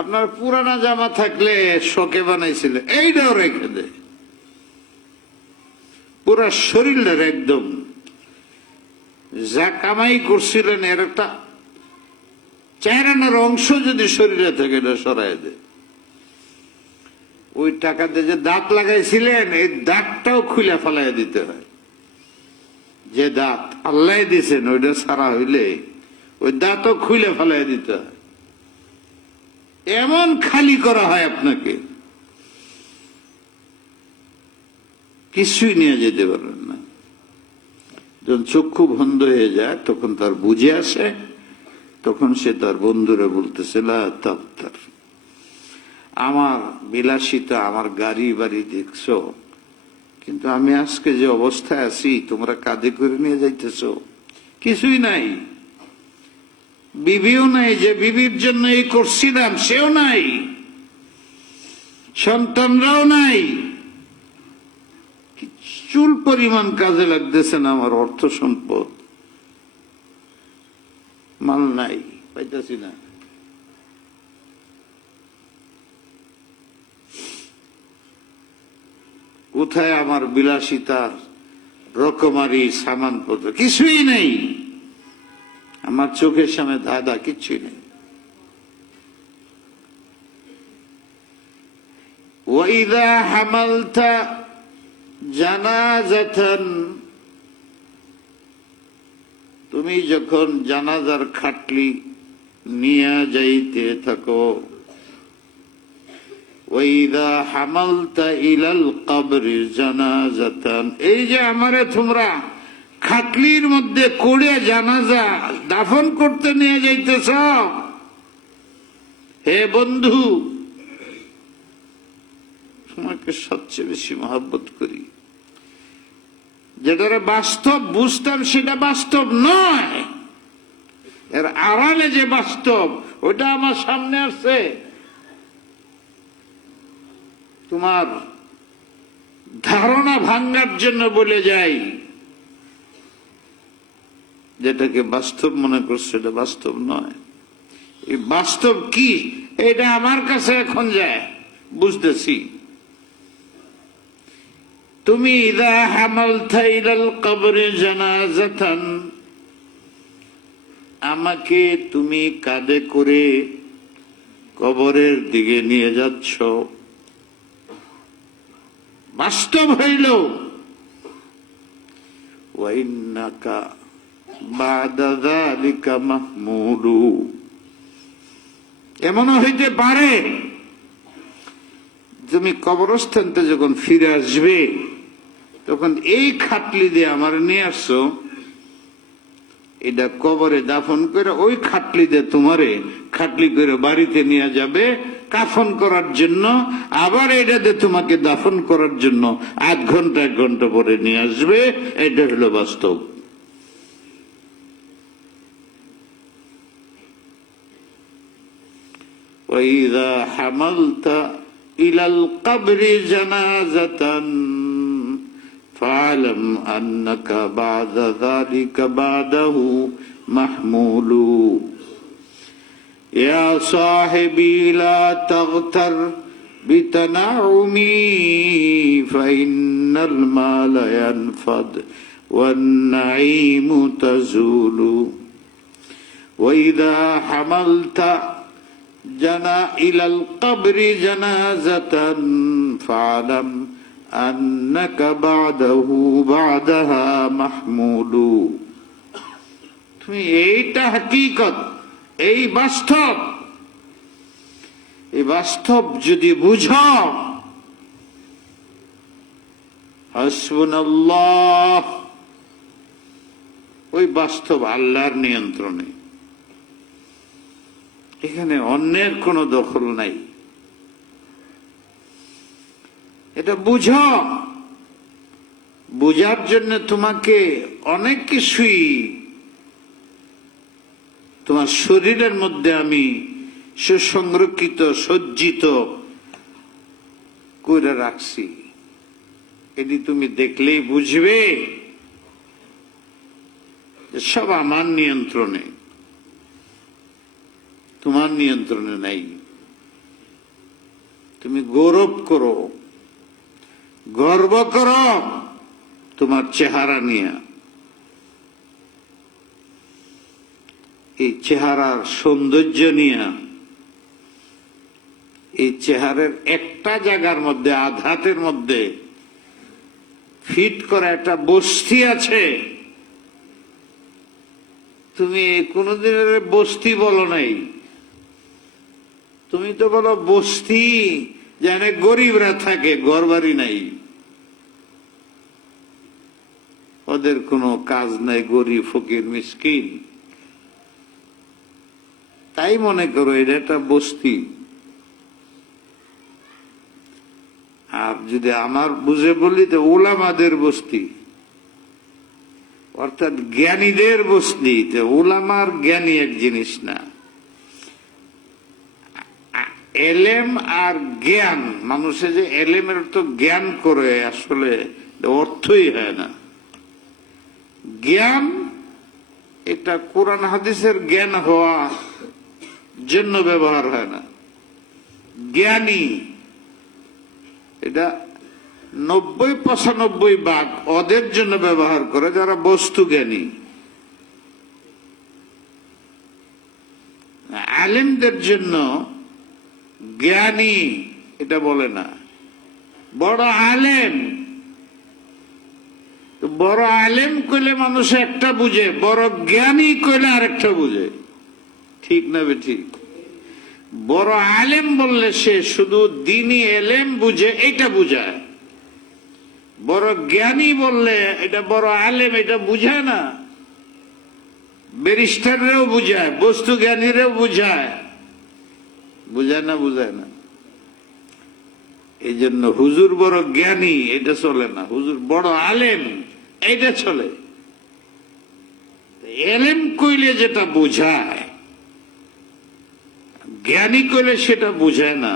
আপনার পুরানা জামা থাকলে শোকে বানাইছিল, এইটাও রেখে দেয়। পুরা শরীরের একদম যা কামাই করছিলেন এর একটা চেহারানোর অংশ যদি শরীরে থেকে এটা সরাই দেয়। ওই টাকাতে যে দাঁত লাগাইছিলেন, এই দাঁতটাও খুলে ফেলাই দিতে হয়। যে দাঁত আল্লাহ দিছেন ওইটা সারা হইলে ওই দাঁতও খুলে ফেলাই দিতে হয়। এমন খালি করা হয় আপনাকে, কিছুই নিয়ে যেতে পারবেন না। যখন চক্ষু বন্ধ হয়ে যায় তখন তার বুঝে আসে, তখন সে তার বন্ধুরা বলতেছে, লা তাফতার, আমার বিলাসিতা, আমার গাড়ি বাড়ি দেখছো, কিন্তু আমি আজকে যে অবস্থায় আছি তোমরা কাঁধে করে নিয়ে যাইতেছ, কিছুই নাই, বিবিও নাই, যে বিবির জন্য এই করছিলাম সেও নাই, সন্তানরাও নাই, চুল পরিমাণ কাজে লাগতেছে না আমার অর্থ সম্পদ, মাল নাই, পাইতেছি না। কোথায় আমার বিলাসিতার রকমারি সামানপত্র, কিছুই নেই, আমার চোখের সামনে ধাঁধা, কিচ্ছুই নেই। ওয়াইদা হামালতা জানাজাতান, তুমি যখন জানাজার খাটলি নিয়ে যাইতে থাকো, ওয়াইদা হামালতা ইলাল কবরি জানাজাতান, এই যে আমারে তোমরা খাটলির মধ্যে করে জানাজা দাফন করতে নিয়ে যাইতেছ, হে বন্ধু, তোমাকে সবচেয়ে বেশি মহব্বত করি। যেটা বাস্তব বুঝতাম সেটা বাস্তব নয়, এর আড়ালে যে বাস্তব ওটা আমার সামনে আসছে। তোমার ধারণা ভাঙার জন্য বলে যাই, যেটাকে বাস্তব মনে করছে এটা বাস্তব নয়। এই বাস্তব কি এটা আমার কাছে এখন যায় বুঝতেছি। তুমি ইদা হামালতা ইলাল কবরি জানাজাতান, আমাকে তুমি কাঁধে করে কবরের দিকে নিয়ে যাচ্ছ, বাস্তব হইল ওয়া ইন্নাকা বাদা যালিকা মাহমুলু, এমনও হইতে পারে তুমি কবরস্থানতে যখন ফিরে আসবে তখন এই খাটলি দিয়ে আমার নিয়ে আসছো, এটা কবরে দাফন করে ওই খাটলি দিয়ে তোমারে খাটলি করে বাড়িতে নিয়ে যাবে কাফন করার জন্য, আবার এটা দিয়ে তোমাকে দাফন করার জন্য আধ ঘন্টা 1 ঘন্টা পরে নিয়ে আসবে। এটা হলো বাস্তব। وَإِذَا حَمَلْتَ إِلَى الْقَبْرِ جَنَازَةً فَاعْلَمْ أَنَّكَ بَعْدَ ذَلِكَ بَعْدَهُ مَحْمُولٌ يَا صَاحِبِي لَا تَغْتَرْ بِتَنَعُّمِي فَإِنَّ الْمَالَ يَنْفَدُ وَالنَّعِيمُ تَزُولُ وَإِذَا حَمَلْتَ جنا إلى القبر جنازة فاعلم أنك بعدها محمول। তুমি এইটা হাকিকত, এই বাস্তব, এই বাস্তব যদি বুঝো, হাসবুনাল্লাহ ওই বাস্তব আল্লাহর নিয়ন্ত্রণে। এখানে অন্যের কোনো দখল নাই। এটা বুঝো। বুঝার জন্য তোমাকে অনেক কিছুই তোমার শরীরের মধ্যে আমি সুসংরক্ষিত সজ্জিত করে রাখছি। এটি তুমি দেখলেই বুঝবে যে সব আমার নিয়ন্ত্রণে, তোমার নিয়ন্ত্রণে নাই। তুমি গৌরব করো, গর্ব করো তোমার চেহারা নিয়ে। এই চেহারার সৌন্দর্য নিয়ে, এই চেহারার একটা জায়গার মধ্যে আধাতের মধ্যে ফিট করা একটা বস্তি আছে। তুমি কোনদিনের বস্তি বলো নাই, তুমি তো বলো বস্তি, যেখানে গরিবরা থাকে, ঘর বাড়ি নাই, ওদের কোনো কাজ নাই, গরিব ফকির মিসকিন, তাই মনে করো এটা একটা বস্তি। আর যদি আমার বুঝে বলি তো উলামাদের বস্তি, অর্থাৎ জ্ঞানীদের বস্তি। তো উলামার জ্ঞানী এক জিনিস না। এলেম আর জ্ঞান, মানুষে যে এলেমের তো জ্ঞান করে, আসলে অর্থই হয় না। জ্ঞান এটা কোরআন হাদিসের জ্ঞান হওয়া জন্য ব্যবহার হয় না। জ্ঞানী এটা 90-95 ভাগ ওদের জন্য ব্যবহার করে যারা বস্তু জ্ঞানী। আলেমদের জন্য জ্ঞানী এটা বলে না। বড় আলেম, বড় আলেম কইলে মানুষ একটা বুঝে, বড় জ্ঞানী কইলে আরেকটা বুঝে। ঠিক না ঠিক? বড় আলেম বললে সে শুধু দ্বীনি এলেম বুঝে, এটা বুঝায়। বড় জ্ঞানী বললে এটা বড় আলেম এটা বুঝায় না। ব্যারিস্টাররাও বুঝায়, বস্তু জ্ঞানীরাও বুঝায়। বুঝায় না? বুঝায় না। এই জন্য হুজুর বড় জ্ঞানী এটা চলে না, হুজুর বড় আলেম এটা চলে। এলেম কইলে যেটা বুঝায়, জ্ঞানী কইলে সেটা বুঝায় না।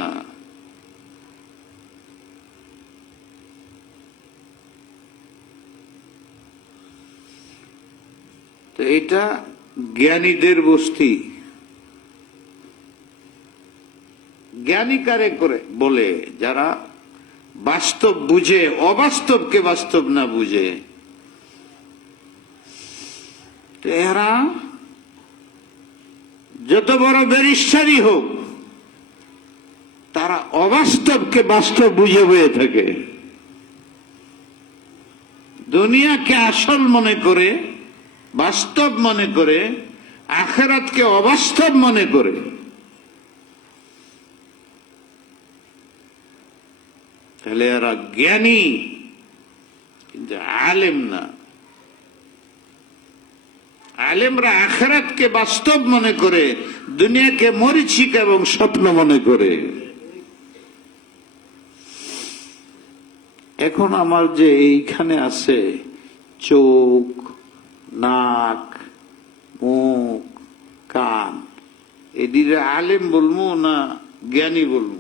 তো এটা জ্ঞানীদের বস্তি। জ্ঞানী কারে করে বলে? যারা বাস্তব বুঝে, অবাস্তবকে বাস্তব না বুঝে। এরা যত বড় ব্যারিস্টারই হোক, তারা অবাস্তবকে বাস্তব বুঝে হয়ে থাকে। দুনিয়াকে আসল মনে করে, বাস্তব মনে করে, আখিরাতকে অবাস্তব মনে করে। তাহলে এরা জ্ঞানী, কিন্তু আলেম না। আলেমরা আখিরাতকে বাস্তব মনে করে, দুনিয়াকে মরীচিকা এবং স্বপ্ন মনে করে। এখন আমার যে এইখানে আছে চোখ, নাক, মুখ, কান, এদিকে আলেম বলবো না জ্ঞানী বলবো?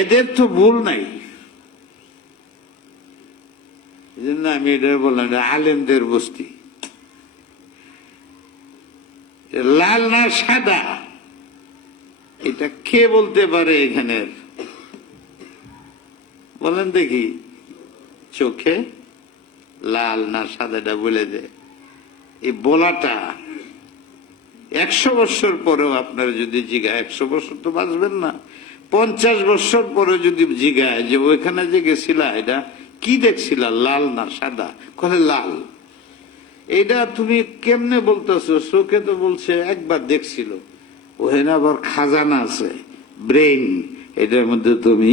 এদের তো ভুল নাই, এই জন্য আমি এটা বললাম আলেমদের বস্তি। লাল না সাদা এটা কে বলতে পারে এখানের? বলেন দেখি, চোখে লাল না সাদাটা বলে দে। এই বলাটা 100 বছর পরেও আপনারা যদি জিগায়, 100 বছর তো বাঁচবেন না, 50 বছর পরে যদি জিগায় যে ওইখানে যে গেছিলা এটা কি দেখছিলা, লাল না সাদা? কলে লাল। এটা তুমি কেমনে বলতেছো? চোখে তো বলছে একবার দেখছিল। ওখানে আবার খাজানা আছে, ব্রেন, এটার মধ্যে তুমি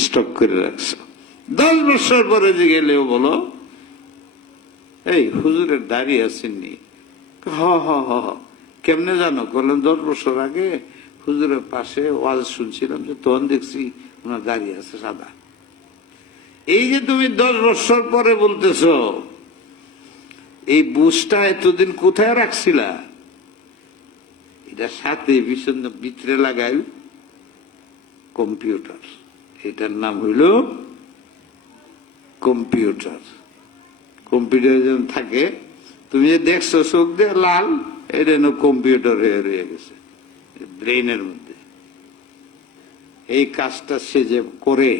স্টক করে রাখছো। 10 বছর পরে যে গেলেও বলো এই হুজুরের দাড়ি আসেননি? হ হ হ হ। কেমনে জানো? বললেন 10 বছর আগে হুজুরের পাশে ওয়াজ শুনছিলাম, যে তখন দেখছি ওনার দাড়ি আছে সাদা। এই যে তুমি 10 বছর পরে বলতেছ, এই বুঝটা এতদিন কোথায় রাখছিলা? এটা সাথে ভিতরে লাগাই কম্পিউটার। এটার নাম হইল কম্পিউটার। কম্পিউটার যেমন থাকে, তুমি যে দেখছো চোখ দিয়ে লাল, এটা কম্পিউটার হয়ে রয়ে গেছে ব্রেইনের মধ্যে। এই কাজটা সে যে করে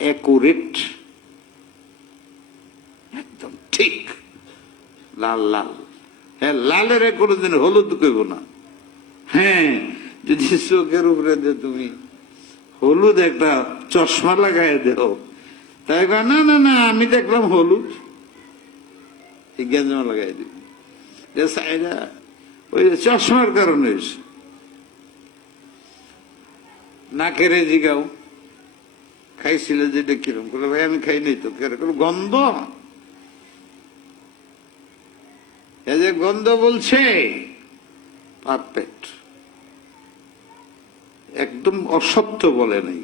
অ্যাকুরেট, একদম ঠিক লাল লাল। হ্যাঁ, লালের কোনোদিন হলুদ কইব না। হ্যাঁ, যদি চোখের উপরে তুমি হলুদ একটা চশমা লাগাই দেও, তাই না না না আমি দেখলাম হলুদ, এই গেঞ্জামা লাগাই দিবি। ওই চশমার কারণে হয়েছে। নাকেরে জিগাও খাইছিল যেটা কিরম করে, ভাই আমি খাই নাই তো। গন্ধ, এ যে গন্ধ বলছে পারফেক্ট, একদম অসত্য বলে নাই,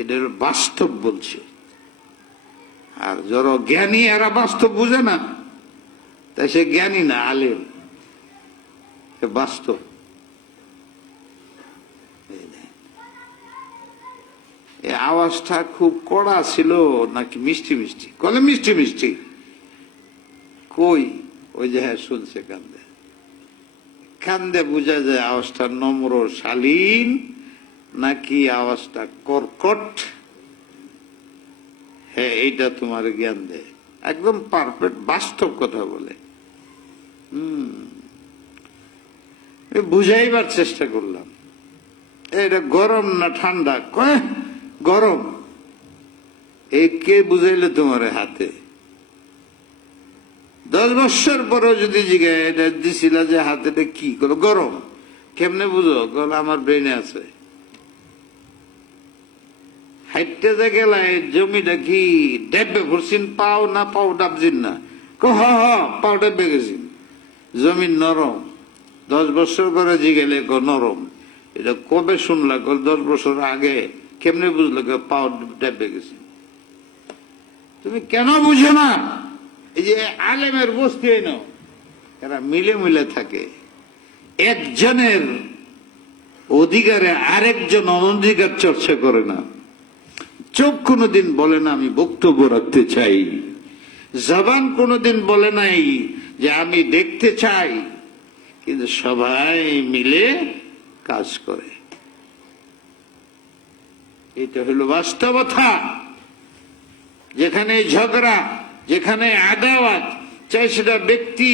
এটা বাস্তব বলছে। আর যারা জ্ঞানী এরা বাস্তব বুঝে না, তাই সে জ্ঞানী না, আলেম। বাস্তব এই আওয়াজটা খুব কড়া ছিল নাকি মিষ্টি মিষ্টি? কলে মিষ্টি মিষ্টি। কই ওই যে হ্যাঁ শুনছে কান্দে, কান্দে বোঝা যায় আওয়াজটা নম্র শালীন নাকি আওয়াজটা কর্কট। হ্যাঁ, এইটা তোমার জ্ঞান দেয়, একদম পারফেক্ট বাস্তব কথা বলে। বুঝাইবার চেষ্টা করলাম এটা গরম না ঠান্ডা, কয় গরম। এই কে বুঝাইলে তোমার হাতে? 10 বছর পরেও যদি জিজ্ঞাসা এটা দিছিল যে হাতে কি করো, গরম কেমনে বুঝো? আমার ব্রেনে আছে। হাইটে যে গেলাই জমিটা কি ডেবে ভরছিন, পাও না পাও ডাবজিন না? হ হ পাও ডেবে গেছিন, জমিন নরম। 10 বছর পরে জিগেলে নরম। এটা কবে শুনলা? 10 বছর আগে। কেমনে বুঝলো? পাও ডেবে গেছে। তুমি কেন বুঝো না? এই যে আলেমের বস্তু এনো, এরা মিলে মিলে থাকে। একজনের অধিকারে আরেকজন অনধিকার চর্চা করে না। চোখ কোনোদিন বলে না আমি বক্তব্য রাখতে চাই, জবান কোনোদিন বলে নাই যে আমি দেখতে চাই, কিন্তু সবাই মিলে কাজ করে। এটা হলো বাস্তবতা। যেখানে ঝগড়া, যেখানে আদাওয়াত, চাই সেটা ব্যক্তি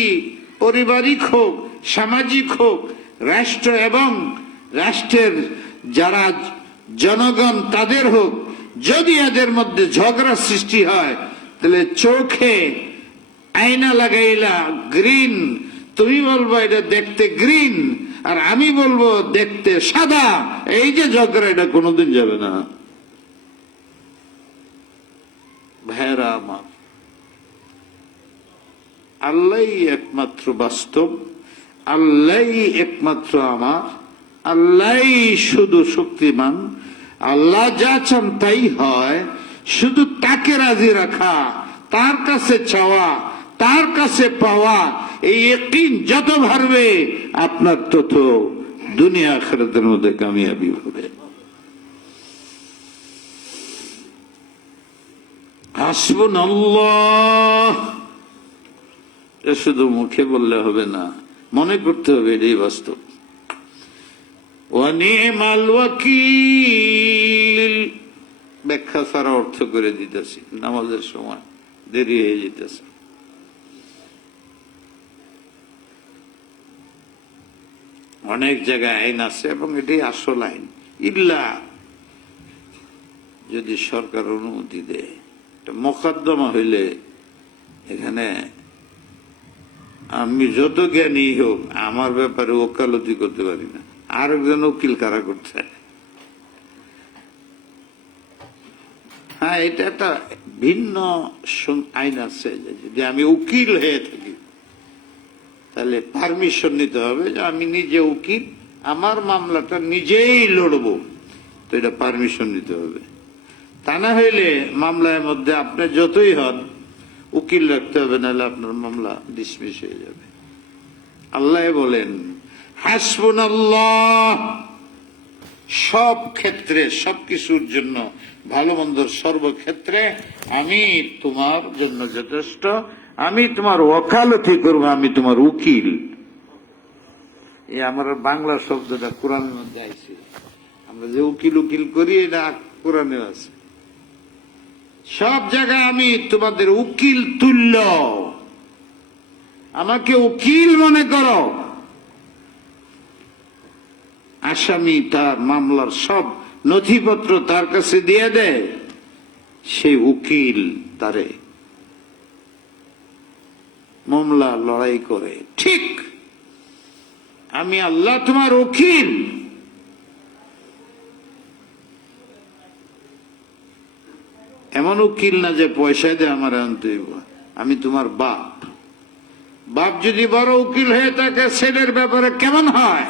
পারিবারিক হোক, সামাজিক হোক, রাষ্ট্র এবং রাষ্ট্রের যারা জনগণ তাদের হোক, যদি এদের মধ্যে ঝগড়া সৃষ্টি হয়, তাহলে চোখে আয়না লাগাইলা গ্রিন, তুমি বলবো এটা দেখতে গ্রিন, আর আমি বলবো দেখতে সাদা। এই যে ঝগড়া, এটা কোনোদিন যাবে না। ভাইরা আমার, আল্লাহই একমাত্র বাস্তব, আল্লাহই একমাত্র আমার, আল্লাহই শুধু শক্তিমান। আল্লাহ যা চান তাই হয়। শুধু তাকে রাজি রাখা, তার কাছে চাওয়া, তার কাছে পাওয়া, এই ইয়াকিন যত বাড়বে আপনার তত দুনিয়া আখিরাতের মধ্যে কামিয়াবি হবে। হাসবুনাল্লাহ, শুধু মুখে বললে হবে না, মনে করতে হবে এটাই বাস্তব। ওয়া নি'মাল ওয়াকিল, ব্যাখ্যা ছাড়া অর্থ করে দিতেছি, নামাজের সময় দেরি হয়ে যেতেছে। অনেক জায়গায় আইন আছে এবং এটাই আসল আইন। ইল্লা যদি সরকার অনুমতি দেয়, মোকদ্দমা হইলে এখানে আমি যত জ্ঞানী হোক, আমার ব্যাপারে ওকালতি করতে পারি না। আরেকজন উকিল কারা করতে, না, এটা একটা ভিন্ন আইন আছে। যদি আমি উকিল হয়ে থাকি তাহলে পারমিশন নিতে হবে যে আমি নিজে উকিল, আমার মামলাটা নিজেই লড়বো, তো এটা পারমিশন নিতে হবে। তা না হইলে মামলার মধ্যে আপনি যতই হন উকিল রাখতে হবে, নাহলে আপনার মামলা ডিসমিস হয়ে যাবে। আল্লাহ বলেন হাসবুনাল্লাহ, সব ক্ষেত্রে সবকিছুর জন্য, ভালো মন্দর সর্বক্ষেত্রে আমি তোমার জন্য যথেষ্ট, আমি তোমার ওকালতি করবো, আমি তোমার উকিল। এই আমার বাংলা শব্দটা কোরআনের মধ্যে আইছে। আমরা যে উকিল উকিল করি এটা কোরআনে আছে। সব জায়গায় আমি তোমাদের উকিল তুল্য, আমাকে উকিল মনে করো। আসামি তার মামলার সব নথিপত্র তার কাছে দিয়ে দেয়, সেই উকিল তারে মামলা লড়াই করে। ঠিক আমি আল্লাহ তোমার উকিল। এমন উকিল না যে পয়সা দিয়ে আমার আনতে হইব। আমি তোমার বাপ। বাপ যদি বড় উকিল হয়ে থাকে ছেলের ব্যাপারে কেমন হয়?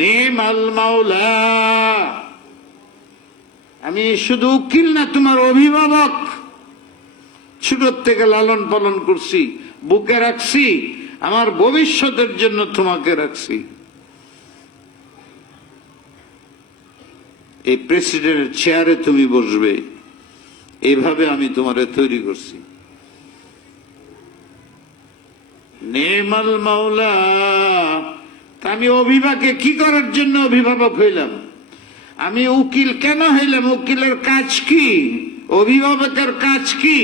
নেমাল মাওলা, আমি শুধু উকিল না, তোমার অভিভাবক। ছোট থেকে লালন পালন করছি, বুকে রাখছি, আমার ভবিষ্যতের জন্য তোমাকে রাখছি। এই প্রেসিডেন্টের চেয়ারে তুমি বসবে, এইভাবে আমি তোমারে তৈরি করছি। নেমাল মাওলা, আমি অভিভাবকে কি করার জন্য অভিভাবক হইলাম? আমি উকিল কেন হইলাম? উকিলের কাজ কি? অভিভাবকের কাজ কি?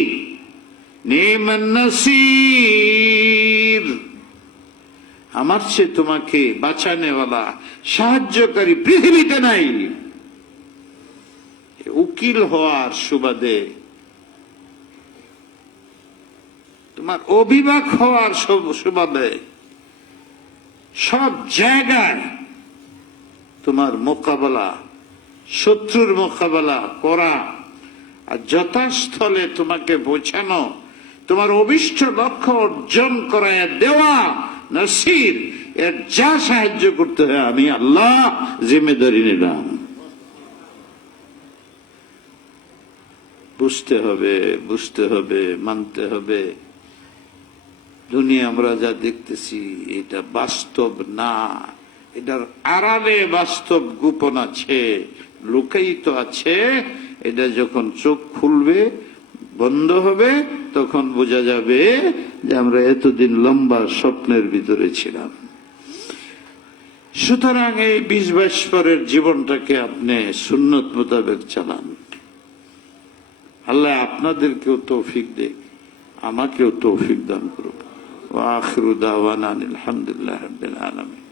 নেমান নাসির, আমার চেয়ে তোমাকে বাঁচানেওয়ালা, সাহায্যকারী পৃথিবীতে নাই। উকিল হওয়ার সুবাদে, তোমার অভিভাবক হওয়ার সুবাদে সব জায়গায় তোমার মোকাবেলা, শত্রুর মোকাবেলা করা, আর যথাস্থলে তোমাকে বোঝানো, তোমার অভিষ্ট লক্ষ্য অর্জন করায় দেওয়া, নাসির, এর যা সাহায্য করতে হয় আমি আল্লাহ জিম্মেদারি নিলাম। বুঝতে হবে, বুঝতে হবে, মানতে হবে। দুনিয়া আমরা যা দেখতেছি এটা বাস্তব না, এটার আড়ালে বাস্তব গোপন আছে, লুকায়িত আছে। এটা যখন চোখ খুলবে, বন্ধ হবে, তখন বোঝা যাবে যে আমরা এতদিন লম্বা স্বপ্নের ভিতরে ছিলাম। সুতরাং এই 20-22 পরের জীবনটাকে আপনি সুন্নত মোতাবেক চালান। আল্লাহ আপনাদেরকেও তৌফিক দেখ, আমাকেও তৌফিক দান করুন। ওয়া আখিরু দাওয়ানা আলহামদুলিল্লাহি রাব্বিল আলামিন।